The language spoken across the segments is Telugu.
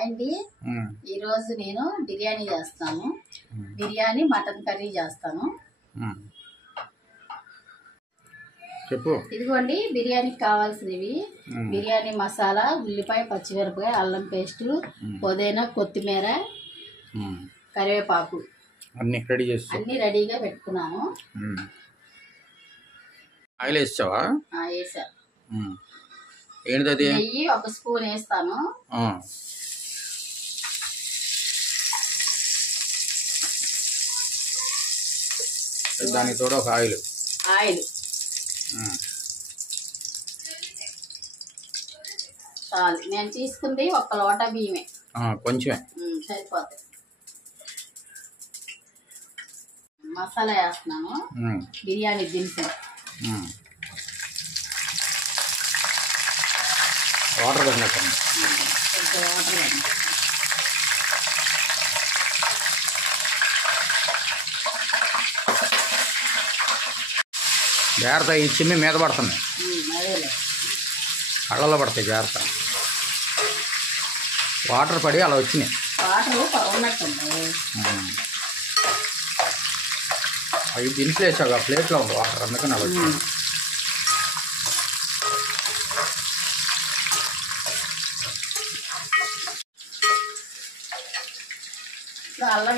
అండి ఈరోజు నేను బిర్యానీ చేస్తాను. బిర్యానీ మటన్ కర్రీ చేస్తాను. చెప్పు. ఇదిగోండి బిర్యానీకి కావాల్సినవి బిర్యానీ మసాలా, ఉల్లిపాయ, పచ్చిమిరపకాయ, అల్లం పేస్ట్, పుదీనా, కొత్తిమీర, కరివేపాకు అన్ని రెడీగా పెట్టుకున్నాను. ఆయిల్ వేసావా? వేసా. ఏంటిది? నెయ్యి 1 స్పూన్ వేస్తాను. దానికి తోడు ఒక ఆయిల్ చాలు. నేను తీసుకుంది 1 లోటా బియ్యమే, కొంచెమే సరిపోతాయి. మసాలా వేస్తున్నాను. బిర్యానీ దినుసులు వాటర్ వేసినట్టు కొంచెం వాటర్ వేయండి. జాగ్రత్త, ఈ చిమ్మి మీద పడుతుంది, కళ్ళలో పడతాయి. జాగ్రత్త, వాటర్ పడి అలా వచ్చినాయి. వాటర్ ఉన్నట్టుంది. అవి దినుసులు వేసావు, ఆ ప్లేట్లో ఉంది వాటర్, అందుకని అలా వచ్చింది. అల్లం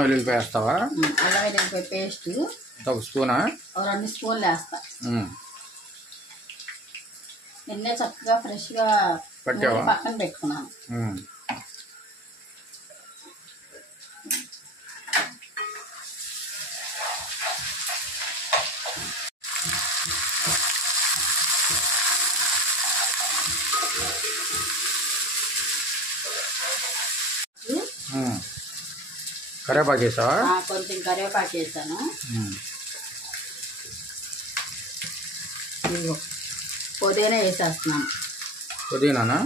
వెల్లుల్లిపాయ వేస్తావా? అల్లం వెల్లుల్లిపాయ పేస్ట్ 1 స్పూనా? 2 స్పూన్లు వేస్తా. నిన్నే చక్కగా ఫ్రెష్గా పక్కన పెట్టుకున్నాను. కరివేపాకు వేసావా? కొంచెం కరివేపాకు వేసాను. పుదీనా వేసేస్తున్నాను. పుదీనానా?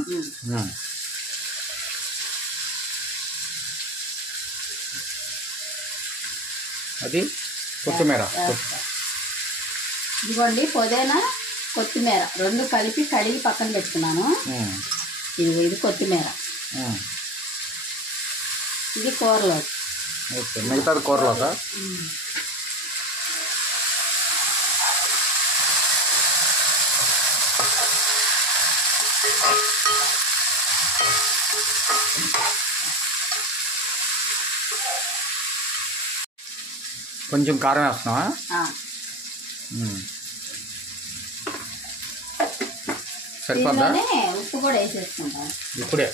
అది కొత్తిమీర. ఇదిగోండి పుదీనా, కొత్తిమీర 2 కలిపి కడిగి పక్కన పెట్టుకున్నాను. ఇది కొత్తిమీర, ఇది కూరలో. మిగతాది కూరలోకా? కొంచెం కారం వేస్తున్నావా? సరిపోద్దా? ఉప్పు కూడా వేసేసుకుంటాను ఇప్పుడే.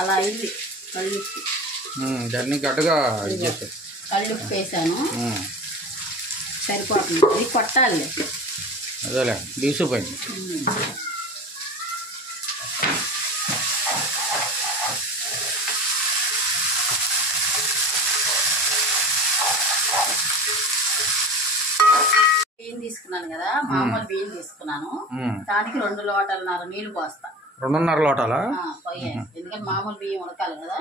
అలా ఇది కళ్ళుప్పు, దాన్ని గడ్డగా కళ్ళుప్పు వేసాను. సరిపోతుంది. ఇది కొట్టాలి. అదేలే, తీసిపోయింది. బియ్యం తీసుకున్నాను కదా, మామూలు బియ్యం తీసుకున్నాను. దానికి 2 లోటాలన్నర నీళ్లు పోస్తా. 2.5 లోటాలా? ఎందుకంటే మామూలు బియ్యం ఉడకాలి కదా.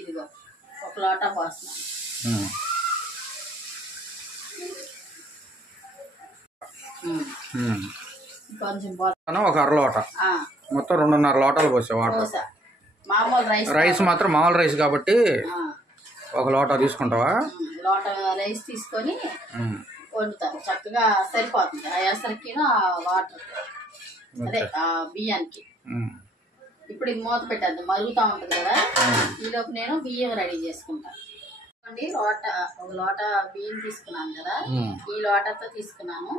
ఇదిగో 1 లోటా పోస్తున్నాను. కొంచెం ఒక 1/2 లోట, మొత్తం 2.5 లోటాలు పోసావు వాటర్. మామూలు రైస్ మాత్రం మామూలు రైస్ కాబట్టి 1 లోటా తీసుకుంటావా? లోటా రైస్ తీసుకొని వండుతాను. చక్కగా సరిపోతుంది. ఆ ఎసరికి వాటర్, అదే బియ్యానికి. ఇప్పుడు ఇది మూత పెట్టద్దు, మరుగుతూ ఉంటుంది కదా. ఈలోపు నేను బియ్యం రెడీ చేసుకుంటాను. 1 లోటా బియ్యం తీసుకున్నాను కదా, ఈ లోటాతో తీసుకున్నాను.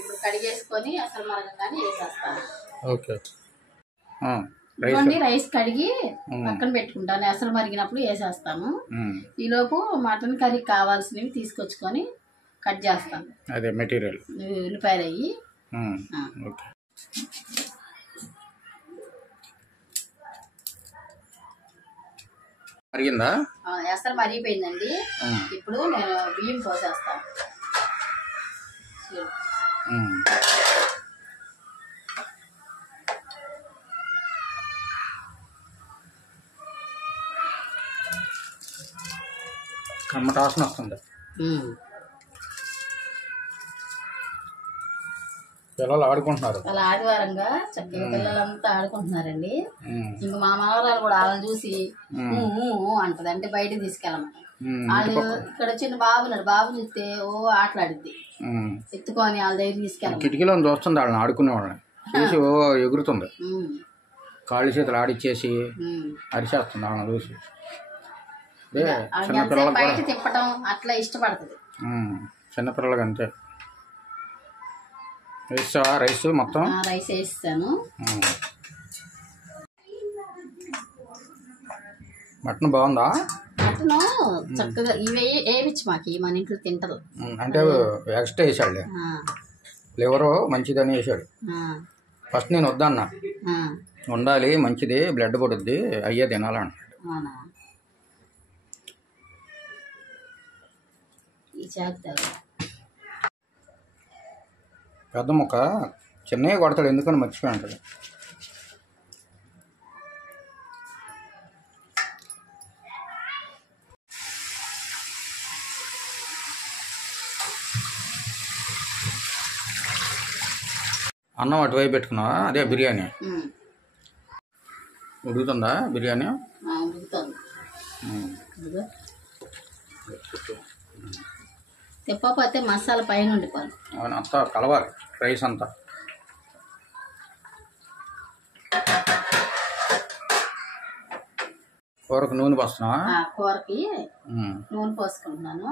ఇప్పుడు కడిగేసుకొని అసలు మరగంగానే వేసేస్తాను. రైస్ కడిగి పక్కన పెట్టుకుంటాను. అసలు మరిగినప్పుడు వేసేస్తాను. ఈలోపు మటన్ కర్రీ కావాల్సినవి తీసుకొచ్చుకొని కట్ చేస్తాను. అదే మెటీరియల్ ఉల్లిపాయలు అయ్యి. మరిగిందా? అసలు మరిగిపోయిందండి. ఇప్పుడు నేను బియ్యం పోసేస్తాను. కమ్మట వాసన వస్తుంది. పిల్లలు ఆడుకుంటున్నారు. అలా ఆదివారంగా చక్కగా పిల్లలంతా ఆడుకుంటున్నారండి. ఇంక మా మనవరాలు కూడా వాళ్ళని చూసి అంటది, అంటే బయటకు తీసుకెళ్ళమని. వాళ్ళు ఇక్కడ చిన్న బాబు చూస్తే ఓ ఆటలాడిద్ది, ఎత్తుకొని వాళ్ళ దగ్గర తీసుకెళ్ళి కిటికీలో చూస్తుంది వాళ్ళని ఆడుకునే వాళ్ళని చూసి ఓ ఎగురుతుంది, కాళ్ళు చేతులు ఆడిచ్చేసి అరిచేస్తుంది వాళ్ళని చూసి. బయట తిప్పటం అట్లా ఇష్టపడుతుంది. చిన్నపిల్లలకి అంతే. వేస్తావా రైస్? మొత్తం రైస్ వేస్తాను. మటన్ బాగుందా? మటన్ చక్కగా ఇవి ఏమిచ్చి మాకు మన ఇంట్లో తింటదు అంటే ఎక్స్ట్రా వేసాడు, లివరు మంచిదని వేసాడు. ఫస్ట్ నేను వద్దన్నా, ఉండాలి మంచిది, బ్లడ్ పడుద్ది, అయ్యే తినాలన్నాడు. పెద్ద ముక్క చిన్నగా కొడతాడు, ఎందుకని మర్చిపోయి ఉంటాడు. అన్నం అటువైపు పెట్టుకున్నావా? అదే బిర్యానీ ఉడుకుతుందా? బిర్యానీ తిప్పకపోతే మసాలా పైన ఉండిపోవాలి. అవును, అంతా కలవాలి రైస్ అంతా. కూరకు నూనె పోస్తున్నావా? కూరకి నూనె పోసుకుంటున్నాను.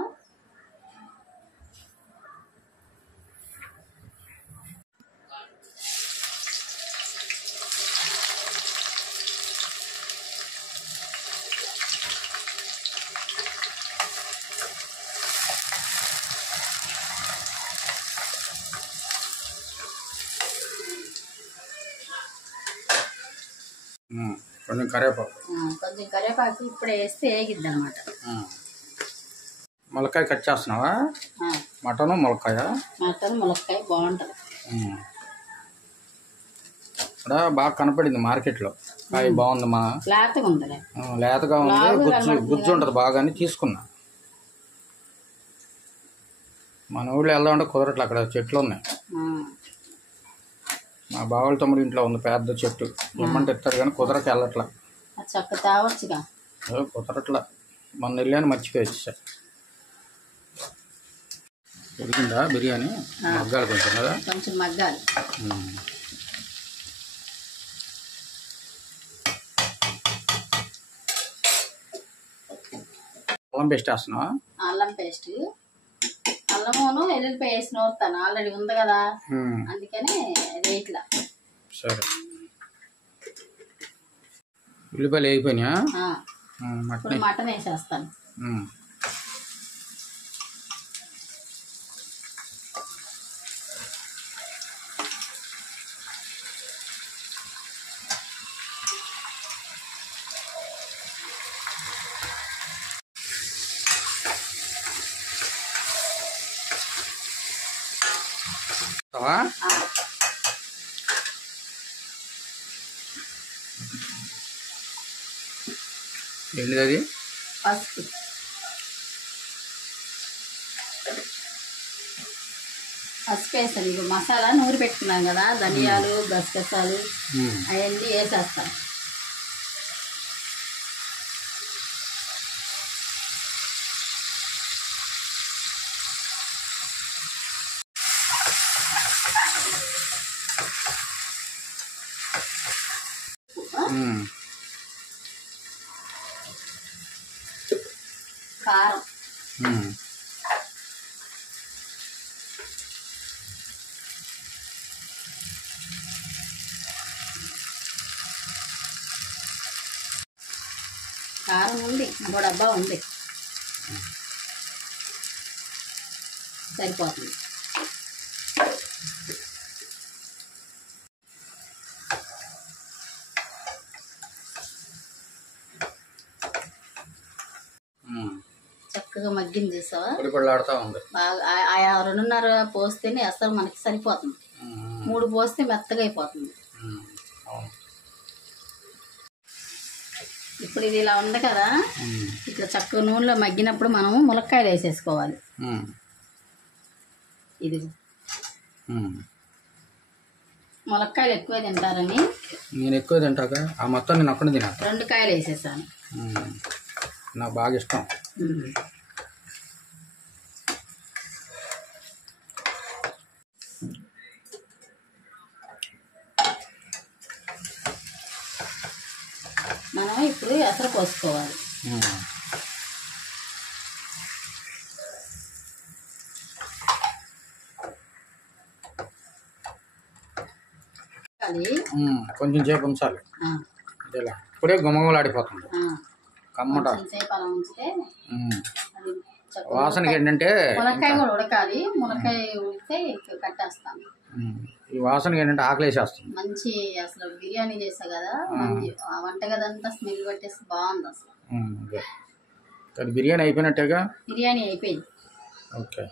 కొంచెం కరివేపాకు ఇప్పుడే వేస్తే వేగిద్ది అన్నమాట. ములక్కాయ కట్ చేస్తున్నావా? మటన్ ములక్కాయ బాగుంటుంది. ఇక్కడ బాగా కనపడింది మార్కెట్లో, కాయ బాగుందమ్మా, లేతగా ఉంది, గుజ్జు ఉంటుంది బాగా అని తీసుకున్నా. మన ఊళ్ళో వెళ్దామంటే కుదరట్లే, అక్కడ చెట్లు ఉన్నాయి. మా బావల తమ్ముడు ఇంట్లో ఉంది పెద్ద చెట్టు, ఇమ్మంటే ఇస్తారు కానీ కుదరక వెళ్ళట్లా. కుదరట్లా, మొన్న వెళ్ళాను మర్చిపోయి సార్. ఉడికిందా బిర్యానీ? మగ్గాలి కొంచెం కదా, కొంచెం మగ్గాలి. అల్లం పేస్ట్ వేస్తున్నావా? అల్లం పేస్ట్, అల్లమును వెల్లుల్లిపాయ వేసి నూరుతాను, ఆల్రెడీ ఉంది కదా, అందుకని ఇట్లా. సరే, ఉల్లిపాయలు వేయిపోయినా మటన్ వేసేస్తాను. ఏంటిది అది? పసుపు. పసుపు వేస్తాను. ఇప్పుడు మసాలా నూరి పెట్టుకున్నాం కదా, ధనియాలు గసగసాలు అవన్నీ వేసేస్తాను. కారం, కారం ఉంది, ఇంకో డబ్బా ఉంది, సరిపోతుంది. చక్కగా మగ్గింది చూసావా, బాగా 2:30 పోస్తేనే అసలు మనకి సరిపోతుంది. 3 పోస్తే మెత్తగా అయిపోతుంది. ఇప్పుడు ఇది ఇలా ఉంది కదా, ఇట్లా చక్కగా నూనెలో మగ్గినప్పుడు మనము ములక్కాయలు వేసేసుకోవాలి. ఇది ములక్కాయలు ఎక్కువ తింటారని నేను ఎక్కువ తింటాక ఆ మొత్తం నేను ఒక్కడే తినా. 2 కాయలు వేసేసాను. నాకు బాగా ఇష్టం. మనం ఇప్పుడు ఎసరు పోసుకోవాలి. కొంచెం సేపు ఉంచాలి. ఇలా ఇప్పుడే గుమగుమలాడిపోతుంది. కమ్మట వాసనకి ఏంటంటే మునక్కాయ కూడా ఉడకాలి. మునక్కాయ ఉడికితే కట్టేస్తాను. ఈ వాసనకి ఏంటంటే ఆకలేసేస్తుంది. మంచి అసలు బిర్యానీ చేస్తా కదా, ఆ వంటగదంతా స్మెల్ పట్టేసి బాగుంది అసలు. బిర్యానీ అయిపోయినట్టేగా? బిర్యానీ అయిపోయింది. ఓకే.